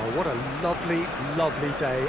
Oh, what a lovely, lovely day.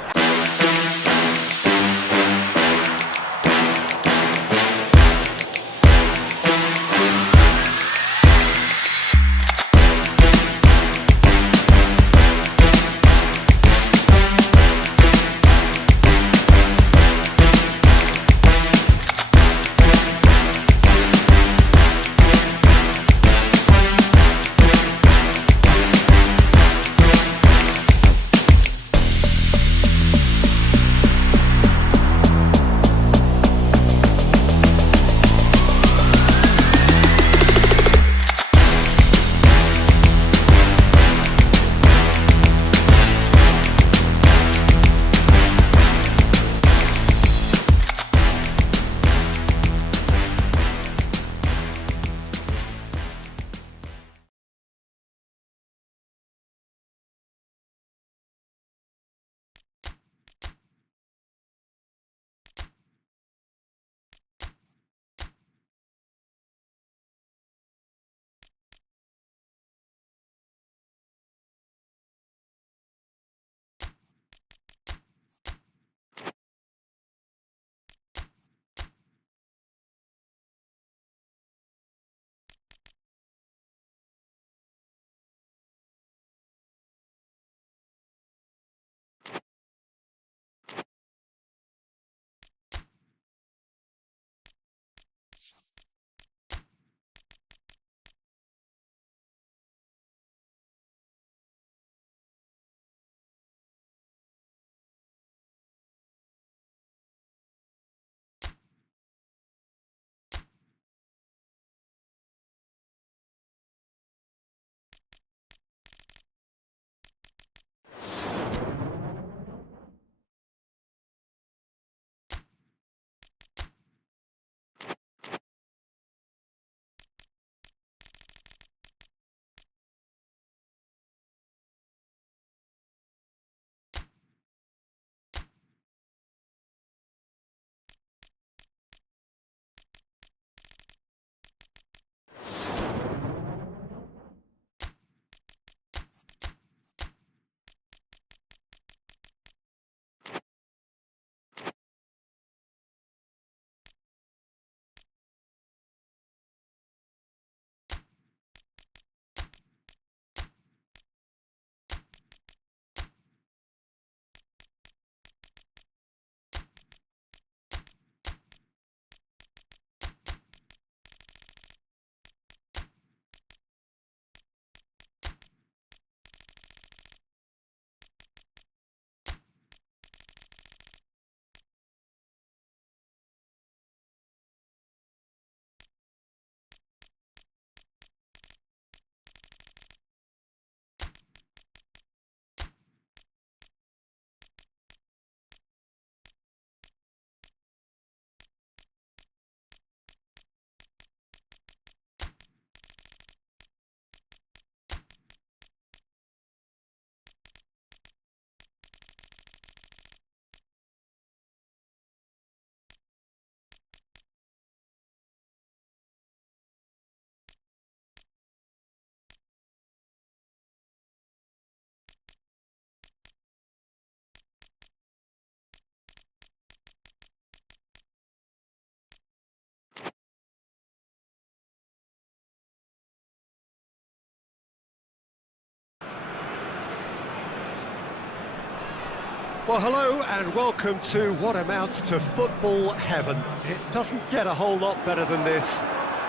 Well, hello and welcome to what amounts to football heaven. It doesn't get a whole lot better than this.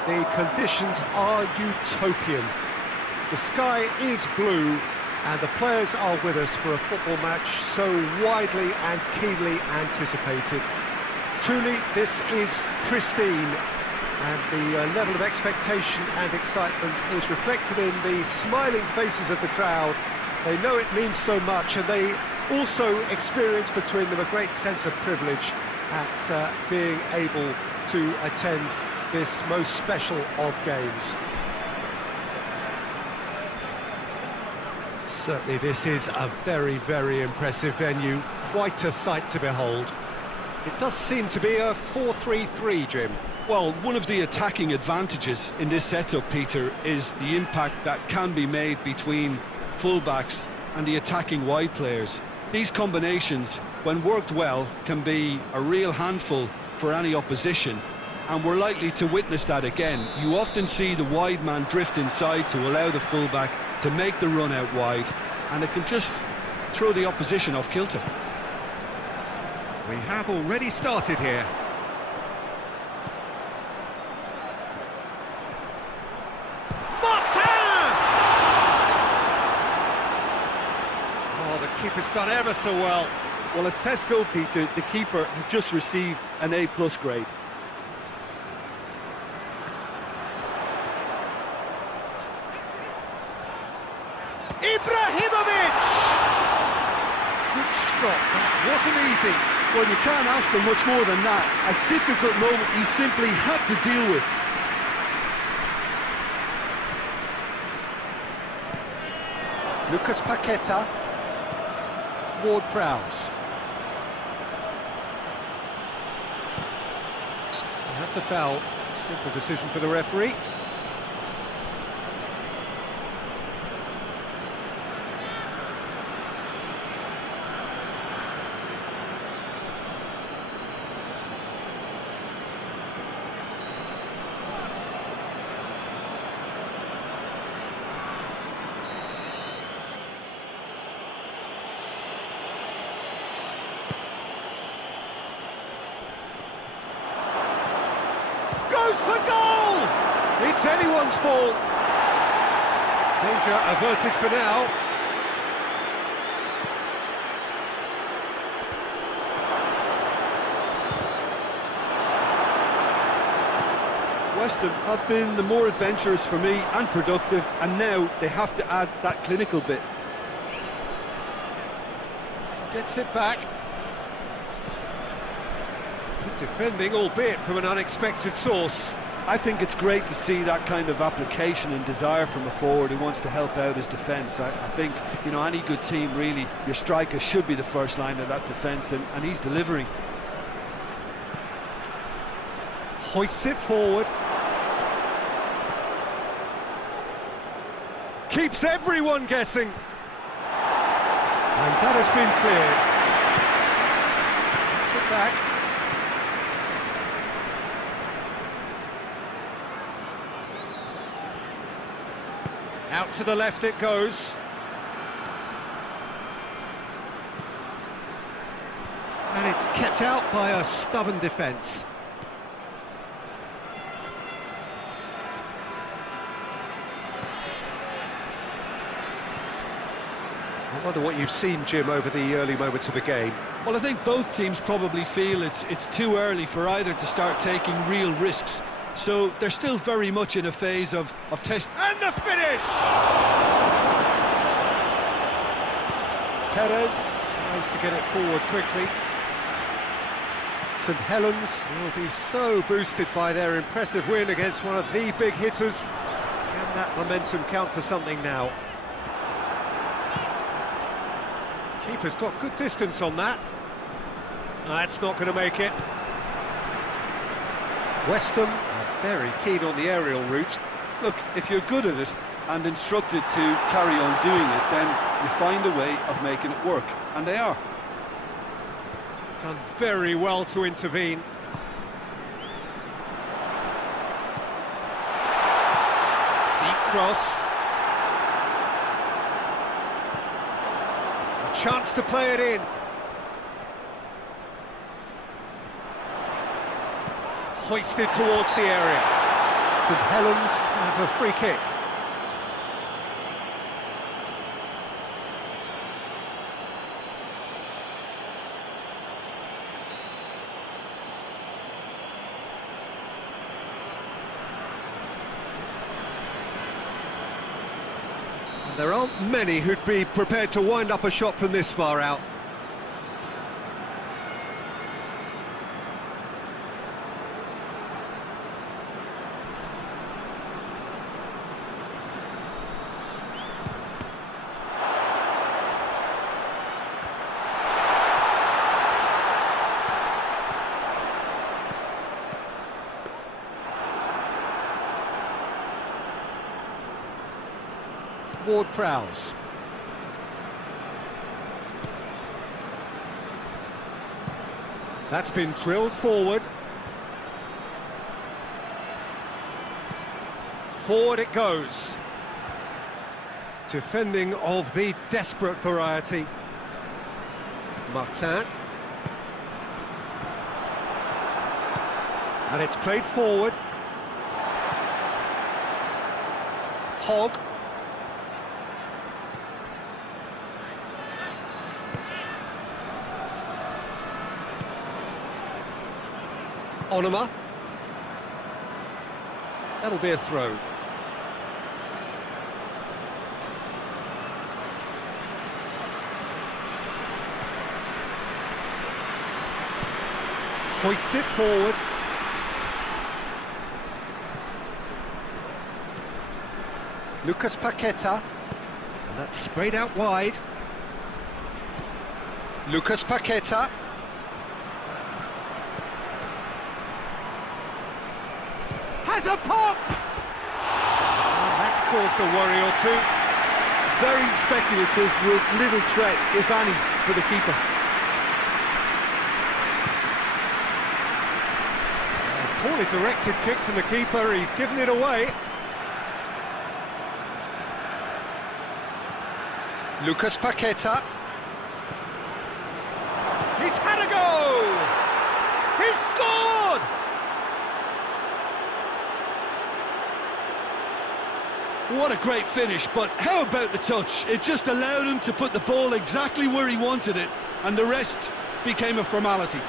The conditions are utopian. The sky is blue and the players are with us for a football match so widely and keenly anticipated. Truly, this is pristine, and the level of expectation and excitement is reflected in the smiling faces of the crowd. They know it means so much, and they also experience between them a great sense of privilege at being able to attend this most special of games. Certainly this is a very, very impressive venue, quite a sight to behold. It does seem to be a 4-3-3, Jim. Well, one of the attacking advantages in this setup, Peter, is the impact that can be made between fullbacks and the attacking wide players. These combinations, when worked well, can be a real handful for any opposition, and we're likely to witness that again. You often see the wide man drift inside to allow the fullback to make the run out wide, and it can just throw the opposition off kilter. We have already started here. Oh, the keeper's done ever so well. Well, as test goalkeeper, the keeper has just received an A+ grade. Ibrahimovic! Good stop, that wasn't easy. Well, you can't ask for much more than that. A difficult moment he simply had to deal with. Lucas Paqueta. Ward-Prowse. That's a foul. Simple decision for the referee. Goes for goal! It's anyone's ball. Danger averted for now. West Ham have been the more adventurous for me and productive, and now they have to add that clinical bit. Gets it back. Good defending, albeit from an unexpected source. I think it's great to see that kind of application and desire from a forward who wants to help out his defence. I think, you know, any good team, really, your striker should be the first line of that defence, and he's delivering. Hoists it forward. Keeps everyone guessing. And that has been cleared. Gets it back. Out to the left it goes. And it's kept out by a stubborn defence. I wonder what you've seen, Jim, over the early moments of the game. Well, I think both teams probably feel it's too early for either to start taking real risks. So they're still very much in a phase of test. And the finish! Perez tries to get it forward quickly. St Helens will be so boosted by their impressive win against one of the big hitters. Can that momentum count for something now? Keeper's got good distance on that. That's not going to make it. West Ham are very keen on the aerial route. Look, if you're good at it and instructed to carry on doing it, then you find a way of making it work, and they are. Done very well to intervene. Deep cross. A chance to play it in. Hoisted towards the area. St Helens have a free kick. And there aren't many who'd be prepared to wind up a shot from this far out. Ward-Prowse. That's been drilled forward. Forward it goes. Defending of the desperate variety. Martin. And it's played forward. Hogg. Onuma. That'll be a throw. Hoists it forward. Lucas Paqueta. And that's sprayed out wide. Lucas Paqueta. Has a pop! And that's caused a worry or two. Very speculative with little threat, if any, for the keeper. A poorly directed kick from the keeper, he's given it away. Lucas Paqueta. He's had a go! He's scored! What a great finish, but how about the touch? It just allowed him to put the ball exactly where he wanted it, and the rest became a formality.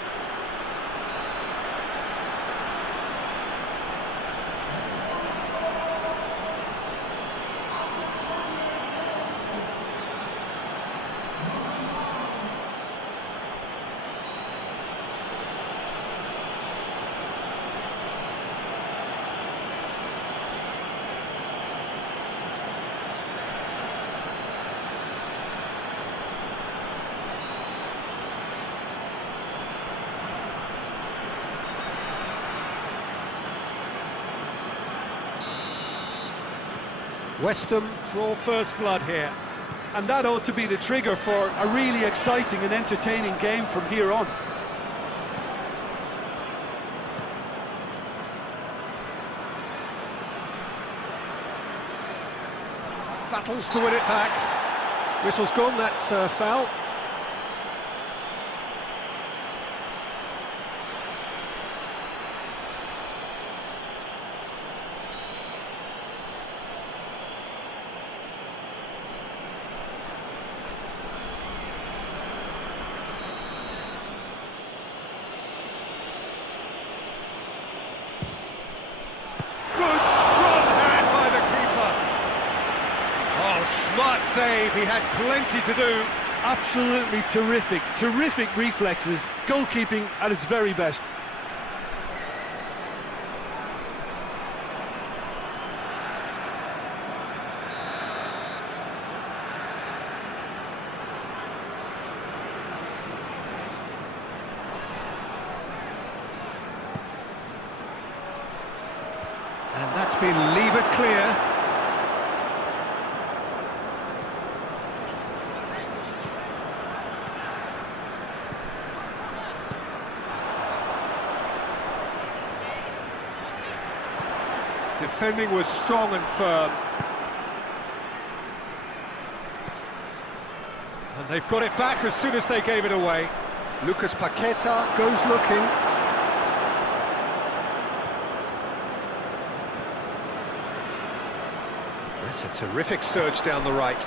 West Ham draw first blood here. And that ought to be the trigger for a really exciting and entertaining game from here on. Battles to win it back. Whistle's gone, that's foul. Smart save, he had plenty to do. Absolutely terrific reflexes, goalkeeping at its very best. And that's been levered clear. Defending was strong and firm. And they've got it back as soon as they gave it away. Lucas Paqueta goes looking. That's a terrific surge down the right.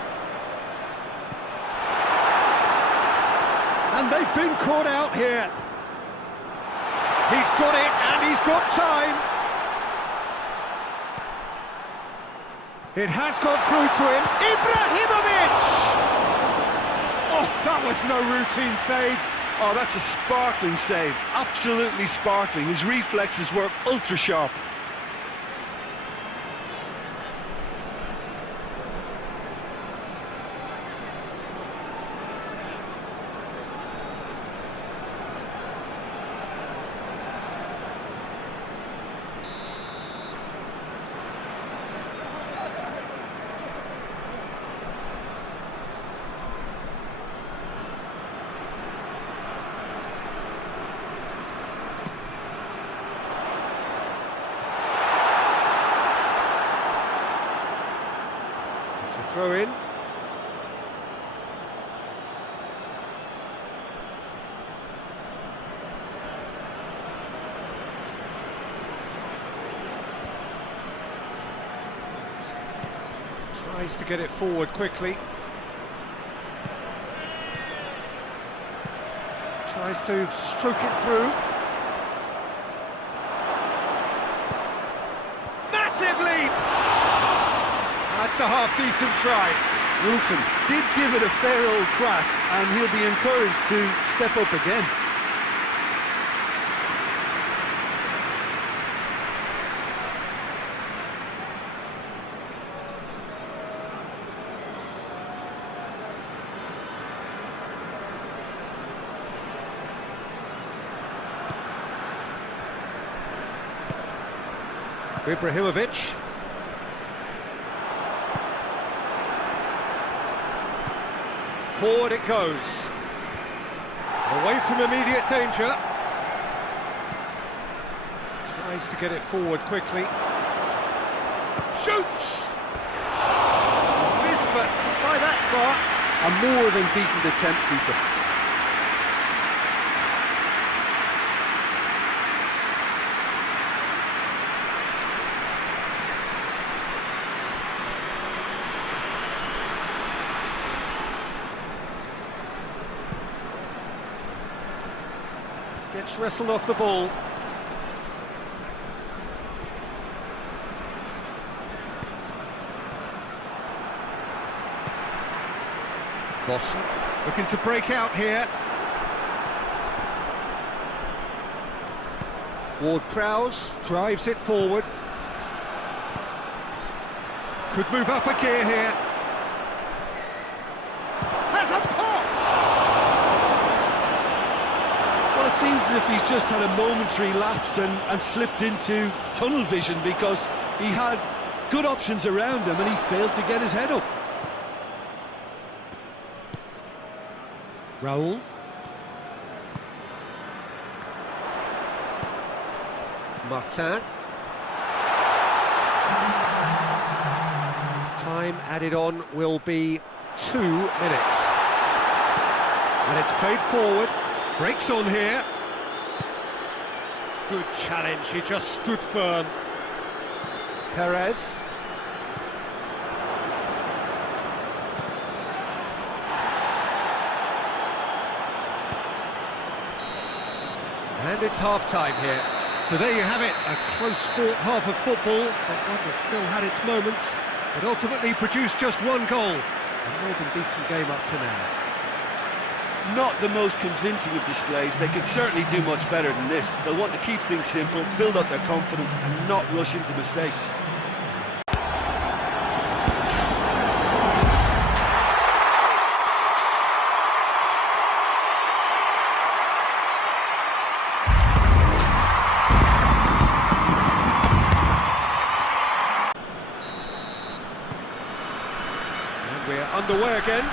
And they've been caught out here. He's got it and he's got time. It has gone through to him. Ibrahimovic! Oh, that was no routine save. Oh, that's a sparkling save. Absolutely sparkling. His reflexes were ultra sharp. To throw in. Tries to get it forward quickly. Tries to stroke it through. Massive leap! That's a half-decent try. Wilson did give it a fair old crack, and he'll be encouraged to step up again. Ibrahimovic. Forward it goes. Away from immediate danger. Tries to get it forward quickly. Shoots! Missed, but by that far. A more than decent attempt, Peter. Gets wrestled off the ball. Vossen looking to break out here. Ward-Prowse drives it forward. Could move up a gear here. Has a pop! Well, it seems as if he's just had a momentary lapse and slipped into tunnel vision, because he had good options around him and he failed to get his head up. Raul. Martin. Time added on will be 2 minutes. And it's played forward. Breaks on here. Good challenge, he just stood firm. Perez. And it's half-time here. So there you have it, a close-fought half of football, but one that still had its moments, but ultimately produced just one goal. A more than decent game up to now. Not the most convincing of displays. They could certainly do much better than this. They'll want to keep things simple, build up their confidence and not rush into mistakes. And we're underway again.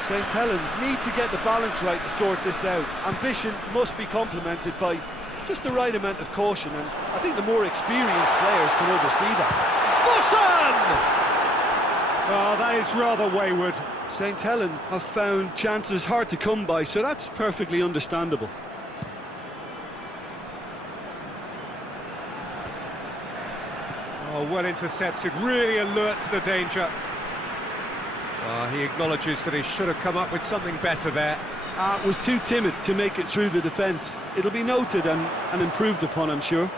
St Helens need to get the balance right to sort this out. Ambition must be complemented by just the right amount of caution, and I think the more experienced players can oversee that. Vossen! Oh, that is rather wayward. St Helens have found chances hard to come by, so that's perfectly understandable. Oh, well intercepted, really alert to the danger. He acknowledges that he should have come up with something better there. Was too timid to make it through the defence. It'll be noted and improved upon, I'm sure.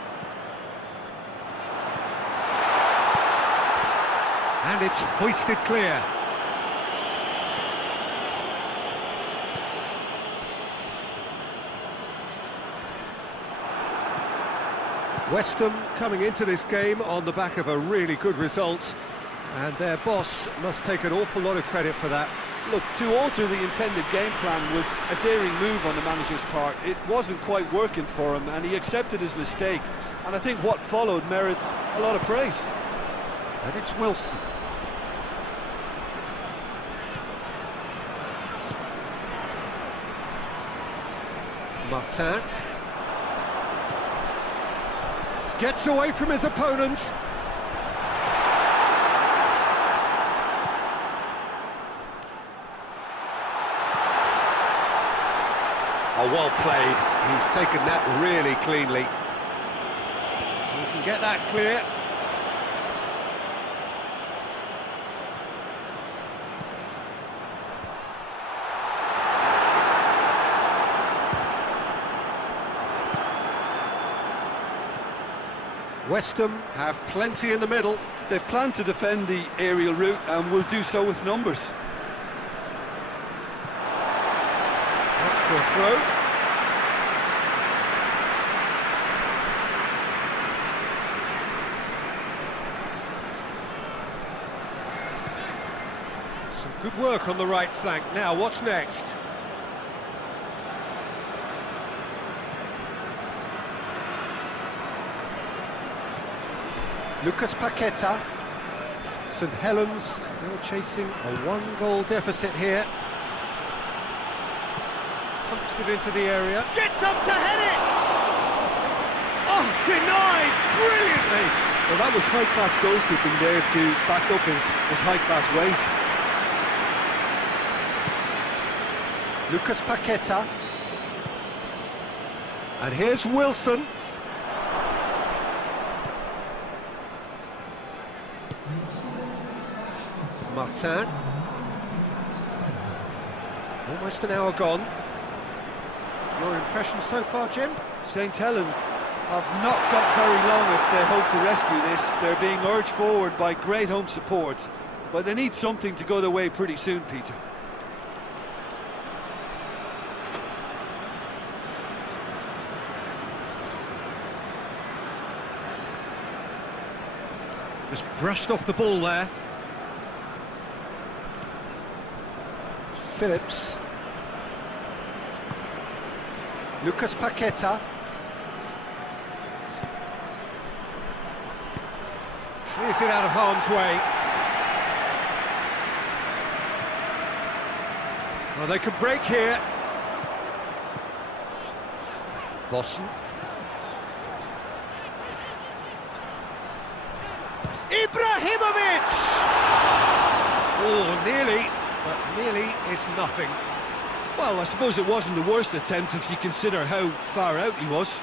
And it's hoisted clear. West Ham coming into this game on the back of a really good result, and their boss must take an awful lot of credit for that. Look, to alter the intended game plan was a daring move on the manager's part. It wasn't quite working for him, and he accepted his mistake. And I think what followed merits a lot of praise. And it's Wilson. Martin. Gets away from his opponent. Oh, well played. He's taken that really cleanly. You can get that clear. West Ham have plenty in the middle. They've planned to defend the aerial route and will do so with numbers. Up for a throw. Some good work on the right flank. Now, what's next? Lucas Paqueta. St Helens still chasing a one-goal deficit here. Pumps it into the area. Gets up to head it! Oh, denied brilliantly! Well, that was high-class goalkeeping there to back up his high-class weight. Lucas Paqueta. And here's Wilson. Martin. Almost an hour gone. Your impression so far, Jim? St Helens have not got very long if they hope to rescue this. They're being urged forward by great home support, but they need something to go their way pretty soon, Peter. Just brushed off the ball there. Phillips. Lucas Paqueta. Clears it out of harm's way. Well, they could break here. Vossen. Ibrahimovic! Oh, nearly. But nearly is nothing. Well, I suppose it wasn't the worst attempt if you consider how far out he was.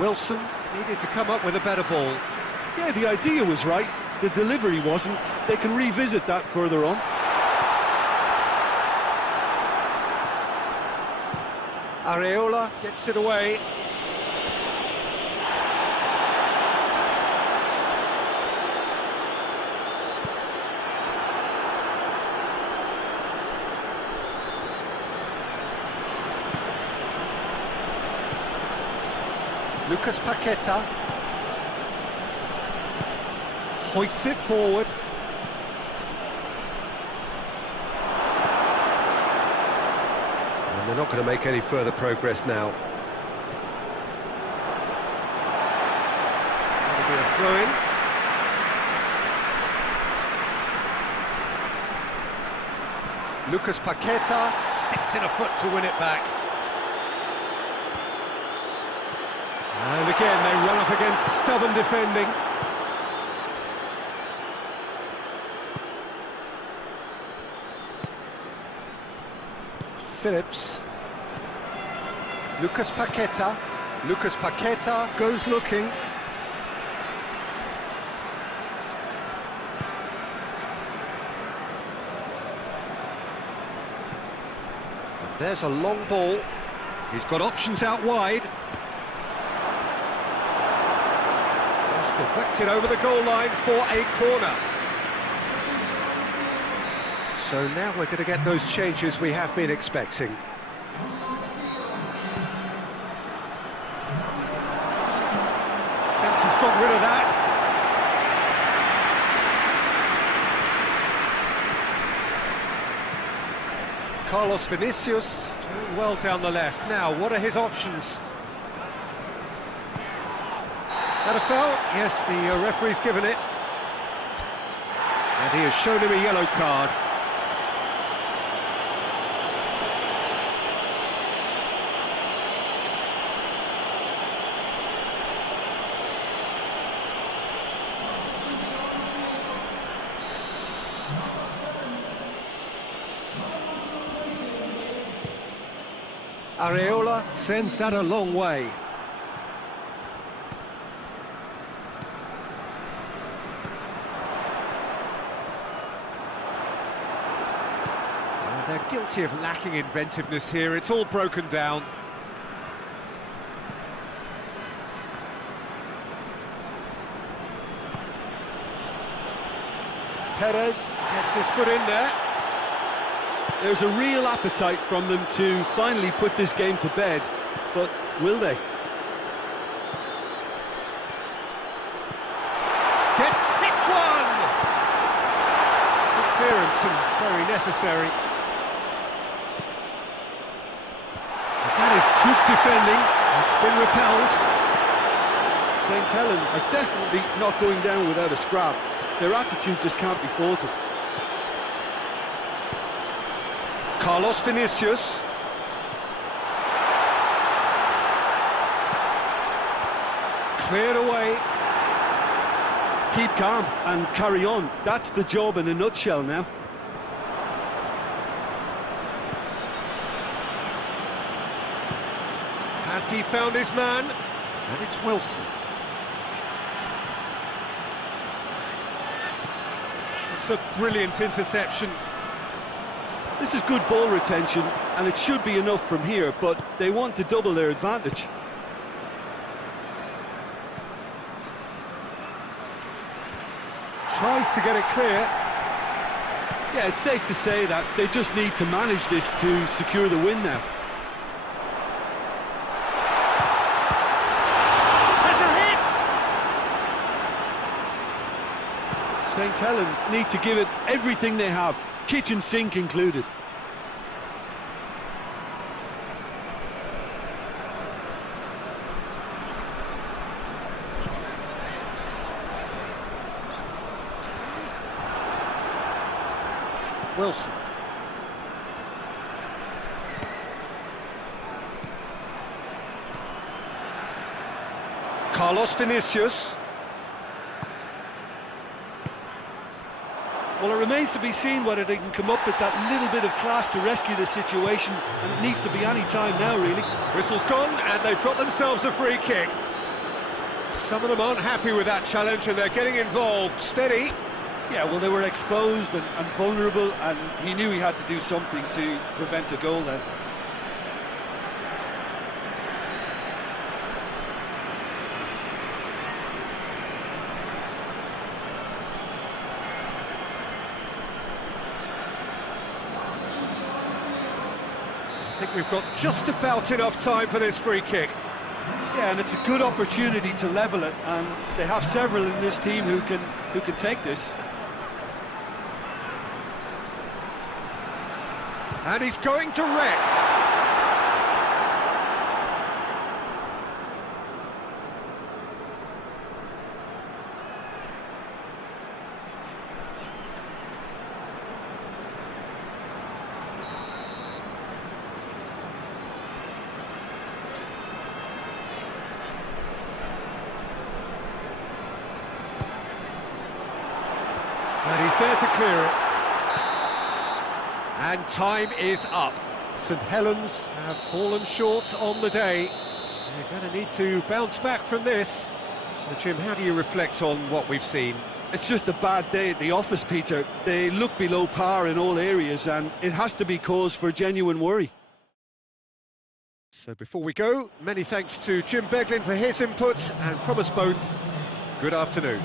Wilson needed to come up with a better ball. Yeah, the idea was right. The delivery wasn't. They can revisit that further on. Areola gets it away. Lucas Paqueta. Hoists it forward. And they're not going to make any further progress now. That'll be a throw-in. Lucas Paqueta sticks in a foot to win it back. And again, they run up against stubborn defending. Phillips. Lucas Paqueta. Lucas Paqueta goes looking. And there's a long ball. He's got options out wide. Just deflected over the goal line for a corner. So now we're going to get those changes we have been expecting. Fence has got rid of that. Carlos Vinicius doing well down the left. Now, what are his options? That a foul? Yes, the referee's given it. And he has shown him a yellow card. Areola sends that a long way. They're guilty of lacking inventiveness here. It's all broken down. Perez gets his foot in there. There's a real appetite from them to finally put this game to bed, but will they? Hits one! Good clearance and very necessary. But that is good defending. It's been repelled. St Helens are definitely not going down without a scrap. Their attitude just can't be faulted. Carlos Vinicius. Cleared away. Keep calm and carry on. That's the job in a nutshell now. Has he found his man? And it's Wilson. It's a brilliant interception. This is good ball retention, and it should be enough from here, but they want to double their advantage. Tries to get it clear. Yeah, it's safe to say that they just need to manage this to secure the win now. Has a hit! St Helens need to give it everything they have, kitchen sink included. Wilson. Carlos Vinicius. Well, it remains to be seen whether they can come up with that little bit of class to rescue the situation, and it needs to be any time now, really. Whistle's gone, and they've got themselves a free kick. Some of them aren't happy with that challenge, and they're getting involved. Steady. Yeah, well, they were exposed and vulnerable, and he knew he had to do something to prevent a goal then. I think we've got just about enough time for this free kick. Yeah, and it's a good opportunity to level it, and they have several in this team who can take this. And he's going to Rex. And he's there to clear it. And time is up. St Helens have fallen short on the day. They're going to need to bounce back from this. So, Jim, how do you reflect on what we've seen? It's just a bad day at the office, Peter. They look below par in all areas, and it has to be cause for genuine worry. So before we go, many thanks to Jim Beglin for his input, and from us both, good afternoon.